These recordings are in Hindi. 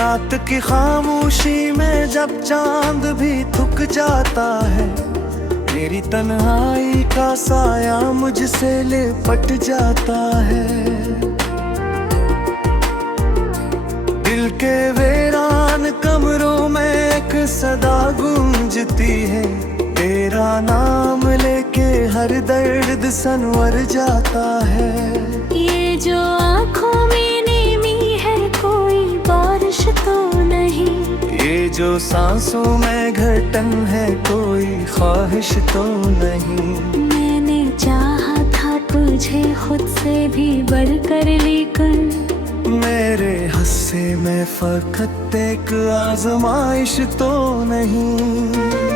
रात की खामोशी में जब चांद भी थक जाता है, मेरी तन्हाई का साया मुझसे लिपट जाता है। दिल के वीरान कमरों में एक सदा गूंजती है, तेरा नाम लेके हर दर्द संवर जाता है। ये जो आँखों में नीमी है कोई बारिश तो नहीं, ये जो सांसों में घटन है कोई ख्वाहिश तो नहीं। मैंने चाहा था तुझे खुद से भी बढ़कर, लेकिन मेरे हस्से में फकत एक आजमाइश तो नहीं।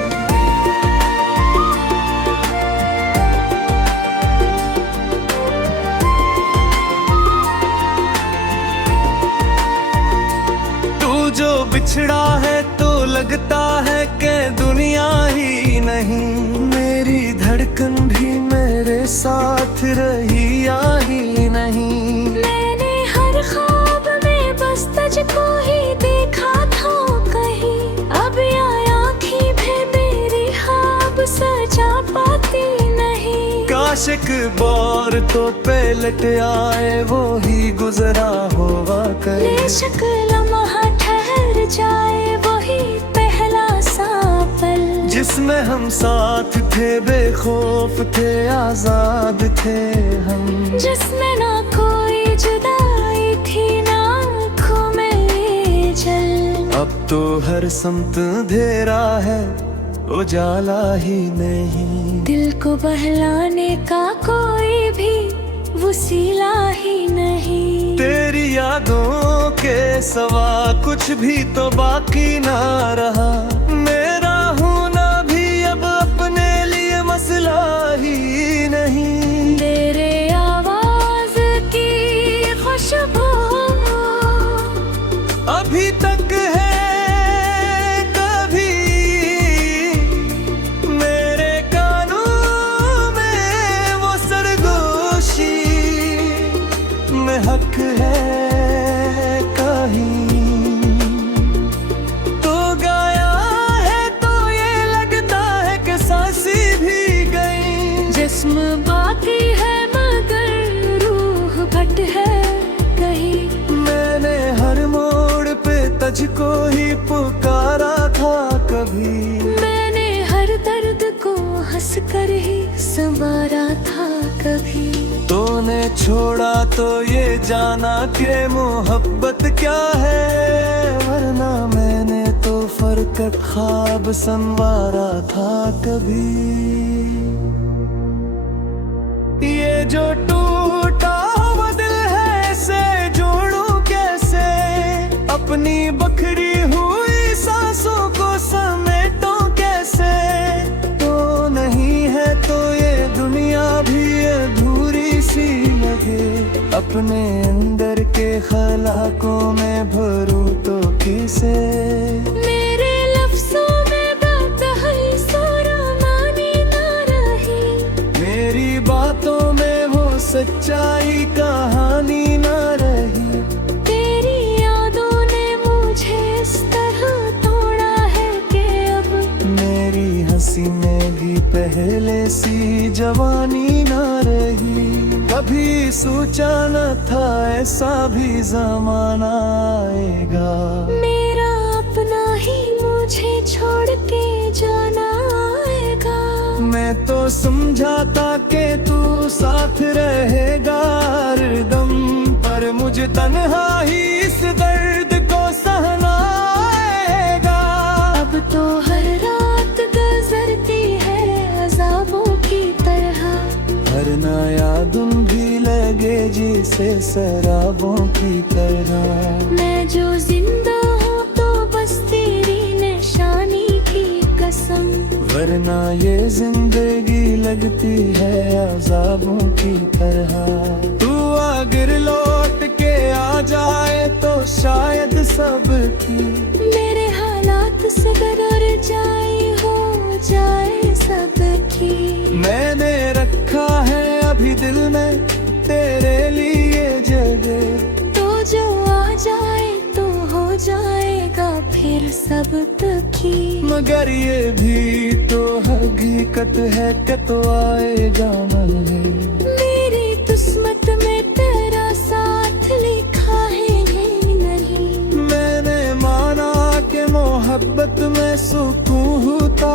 जो बिछड़ा है तो लगता है कि दुनिया ही नहीं, मेरी धड़कन भी मेरे साथ रही या ही नहीं। मैंने हर ख्वाब में बस तुझको ही देखा था कहीं, अब या आँखें भी मेरी ख्वाब सजा पाती नहीं। काश एक बार तो पलट आए वो ही गुजरा हुआ करे, बेशक लम्हा ठहर जाए वही पहला सा पल, जिसमें हम साथ थे, बेखौफ थे, आजाद थे हम, जिसमें ना कोई जुदाई थी ना आँखों में जल। अब तो हर समत अंधेरा है, उजाला ही नहीं। दिल को बहलाने का कोई भी वसीला ही नहीं, तेरी यादों के सवा कुछ भी तो बाकी ना रहा। मेरा होना भी अब अपने लिए मसला ही नहीं। तेरे आवाज की खुशबू अभी तक है, कभी मेरे कानों में वो सरगोशी में हक है कहीं तो गाया है, तो ये लगता है कि सांसी भी गई। जिस्म बाकी है मगर रूह भट है कहीं। मैंने हर मोड़ पे तुझको ही पुकारा था कभी, मैंने हर दर्द को हंस कर ही संवारा था कभी। तूने छोड़ा तो ये जाना कि मोहब्बत क्या है, वरना मैंने तो फरकत ख्वाब संवारा था कभी। ये जो टूटा हुआ दिल है इसे जोड़ूं कैसे, अपनी बखरी हुई सांसों को समेटूं कैसे। तो नहीं है तो ये दुनिया भी अधूरी सी लगे, अपने अंदर के खलाकों में भरूं तो किसे। मेरे लफ्जों में बात है सुरमानी ना रही, मेरी बातों में वो सच्चाई कहानी ना रही। तेरी यादों ने मुझे इस तरह तोड़ा है कि अब मेरी हंसी में भी पहले सी जवानी ना रही। कभी सोचा न था ऐसा भी जमाना आएगा, मेरा अपना ही मुझे छोड़ के जाना आएगा। मैं तो समझा था कि तू साथ रहेगा हरदम, पर मुझे तन्हा ही इस दर्द को सहना आएगा। अब तो हर रात गुजरती है अज़ाबों की तरह, हर नया दिन भी लगे जिसे शराबों की तरह। मैं जो जिंदा हूँ तो बस तेरी निशानी की कसम, वरना ये जिंदगी लगती है अज़ाबों की तरह। तू अगर लौट के आ जाए तो शायद सबकी मेरे हालात से डर जाए हो जाए सबकी। मैंने रखा है अभी दिल में तेरे लिए जगह, तो जो आ जाए तो हो जाए सब तकी। मगर ये भी तो हकीकत है कि तो आएगा मलबे। मेरी किस्मत में तेरा साथ लिखा है नहीं। मैंने माना कि मोहब्बत में सुकून होता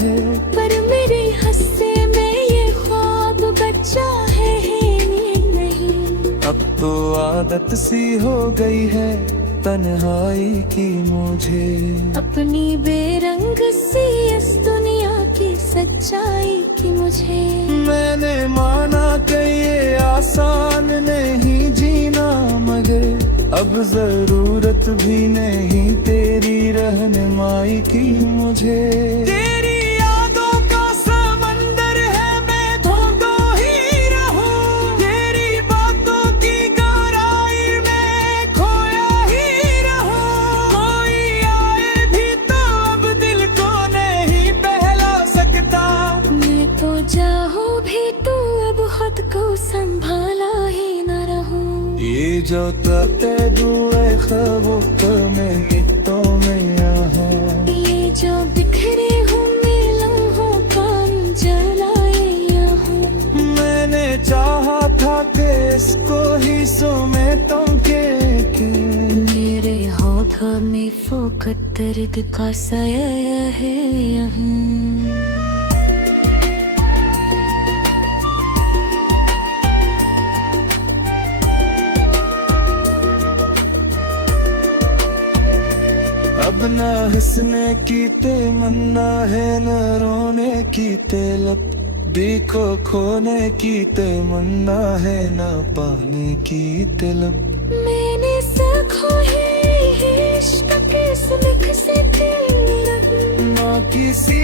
है, पर मेरे हिस्से में ये ख्वाब बच्चा है नहीं। अब तो आदत सी हो गई है तन्हाई की मुझे। अपनी बेरंग सी इस दुनिया की सच्चाई की मुझे। मैंने माना कि ये आसान नहीं जीना, मगर अब जरूरत भी नहीं तेरी रहनुमाई की मुझे। तेरी यादों का समंदर है, मैं धोता ही रहूं। तेरी बातों की गहराई में खोया ही रहूं। कोई आए भी तो अब दिल को नहीं बहला सकता। मैं तो चाहूं भी तो अब खुद को संभाला ही न रहूं। ये जो तते दुए ख्वाबों में गीतों में यहाँ, ये जो बिखरे हुए लम्हों का जलाए यहाँ। मैंने चाहा था कि इसको ही समेटूं के मेरे होठों में फोकट दर्द का साया है यहाँ। अब न हंसने की तमन्ना है, न रोने की तलब। देखो खोने की तमन्ना है, न पाने की तलब। मैंने सखो है इश्क के सनक से दिल लग। ना किसी